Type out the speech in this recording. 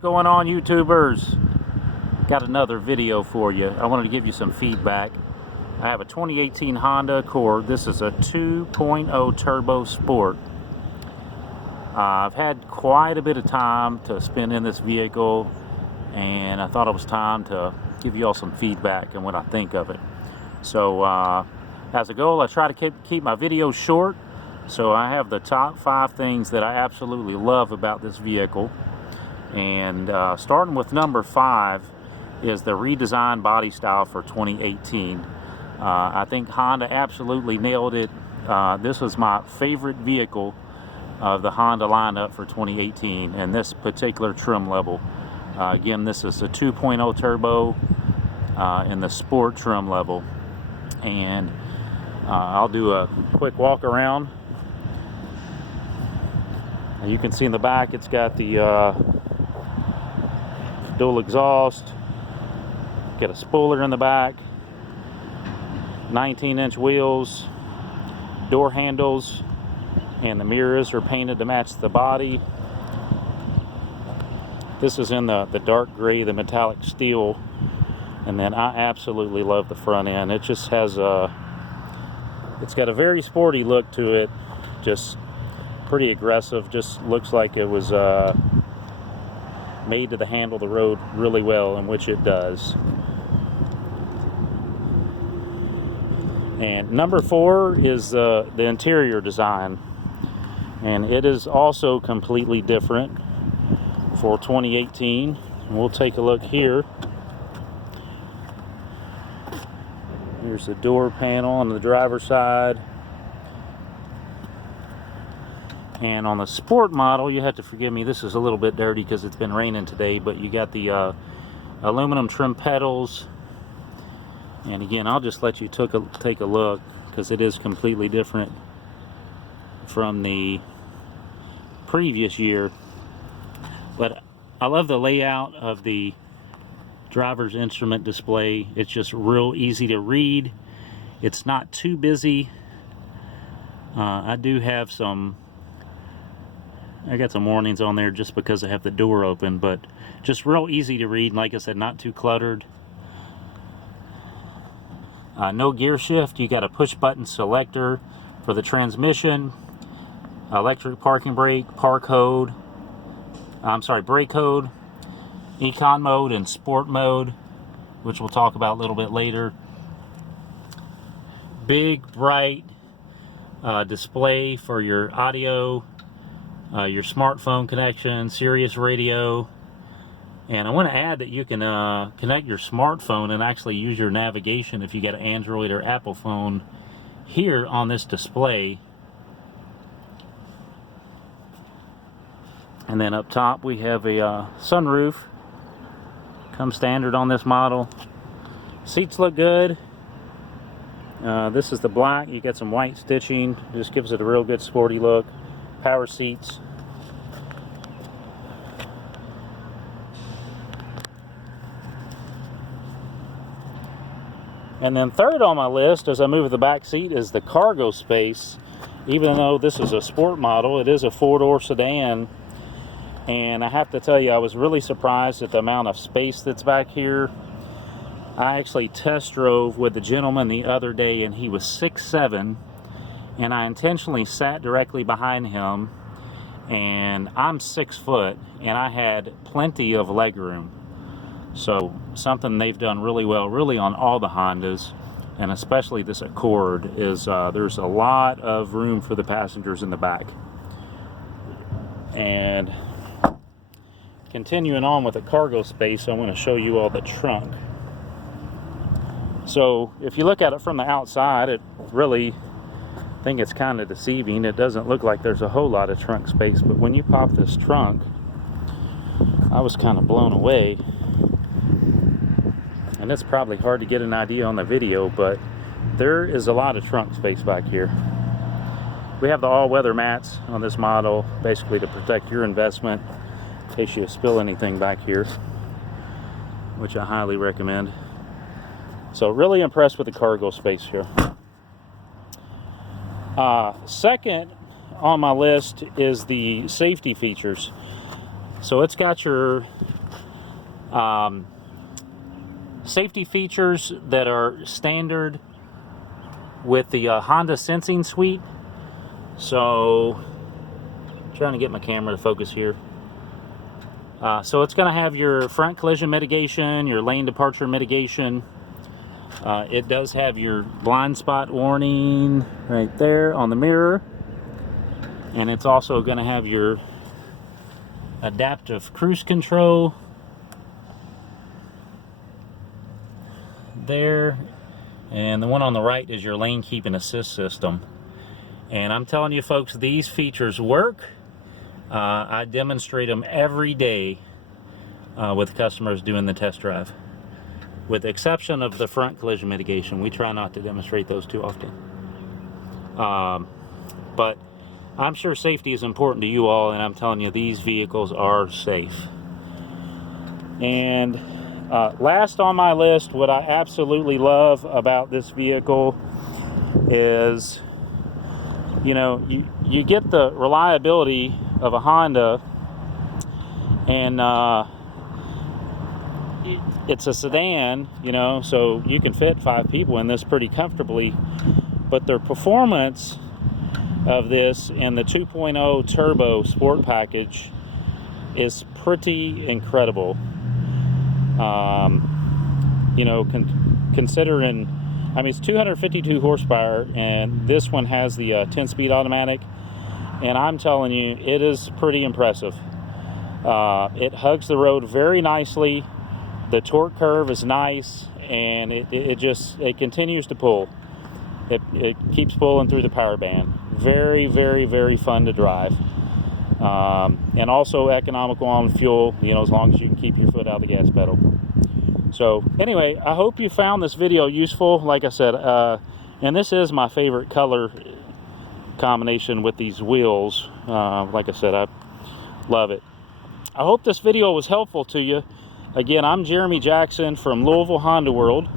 What's going on, YouTubers? Got another video for you. I wanted to give you some feedback. I have a 2018 Honda Accord. This is a 2.0 turbo sport. I've had quite a bit of time to spend in this vehicle, and I thought it was time to give you all some feedback and what I think of it. So as a goal, I try to keep my videos short. So I have the top 5 things that I absolutely love about this vehicle. And starting with number 5 is the redesigned body style for 2018. I think Honda absolutely nailed it. This was my favorite vehicle of the Honda lineup for 2018, and this particular trim level. Again, this is a 2.0 turbo in the sport trim level. And I'll do a quick walk around. You can see in the back it's got the dual exhaust, got a spoiler in the back, 19-inch wheels, door handles, and the mirrors are painted to match the body. This is in the dark gray, the metallic steel. And then I absolutely love the front end. It just has it's got a very sporty look to it, just pretty aggressive. Just looks like it was made to handle the road really well, in which it does. And number 4 is the interior design, and it is also completely different for 2018. And we'll take a look here. Here's the door panel on the driver's side. And on the sport model, you have to forgive me, this is a little bit dirty because it's been raining today, but you got the aluminum trim pedals. And again, I'll just let you take a look, because it is completely different from the previous year. But I love the layout of the driver's instrument display. It's just real easy to read. It's not too busy. I got some warnings on there just because I have the door open, but just real easy to read. Like I said, not too cluttered. No gear shift. You got a push button selector for the transmission, electric parking brake, brake code, econ mode, and sport mode, which we'll talk about a little bit later. Big bright display for your audio, your smartphone connection, Sirius radio. And I want to add that you can connect your smartphone and actually use your navigation if you got an Android or Apple phone here on this display. And then up top we have a sunroof. Comes standard on this model. Seats look good. This is the black. You get some white stitching. Just gives it a real good sporty look. Power seats. And then third on my list, as I move to the back seat, is the cargo space. Even though this is a sport model, it is a 4-door sedan. And I have to tell you, I was really surprised at the amount of space that's back here. I actually test drove with a gentleman the other day, and he was 6'7", and I intentionally sat directly behind him, and I'm 6 foot, and I had plenty of leg room. So something they've done really well, really on all the Hondas, and especially this Accord, is there's a lot of room for the passengers in the back. And continuing on with the cargo space, I want to show you all the trunk. So if you look at it from the outside, it really, I think it's kind of deceiving. It doesn't look like there's a whole lot of trunk space, but when you pop this trunk, I was kind of blown away. And it's probably hard to get an idea on the video, but there is a lot of trunk space back here. We have the all-weather mats on this model, basically to protect your investment in case you spill anything back here, which I highly recommend. So really impressed with the cargo space here. Second on my list is the safety features. So it's got your safety features that are standard with the Honda Sensing Suite. So, trying to get my camera to focus here. So it's going to have your front collision mitigation, your lane departure mitigation. It does have your blind spot warning right there on the mirror. And it's also going to have your adaptive cruise control there. And the one on the right is your lane keeping assist system. And I'm telling you folks, these features work. I demonstrate them every day with customers doing the test drive. With the exception of the front collision mitigation, we try not to demonstrate those too often. But I'm sure safety is important to you all, and I'm telling you, these vehicles are safe. And last on my list, what I absolutely love about this vehicle is, you know, you get the reliability of a Honda, and it's a sedan, you know, so you can fit 5 people in this pretty comfortably. But the performance of this in the 2.0 turbo sport package is pretty incredible. You know, considering, I mean, it's 252 horsepower, and this one has the 10-speed automatic, and I'm telling you, it is pretty impressive. It hugs the road very nicely. The torque curve is nice, and it continues to pull. It keeps pulling through the power band. Very, very, very fun to drive. And also economical on fuel, you know, as long as you can keep your foot out of the gas pedal. So anyway, I hope you found this video useful. Like I said, and this is my favorite color combination with these wheels. Like I said, I love it. I hope this video was helpful to you. Again, I'm Jeremy Jackson from Louisville Honda World.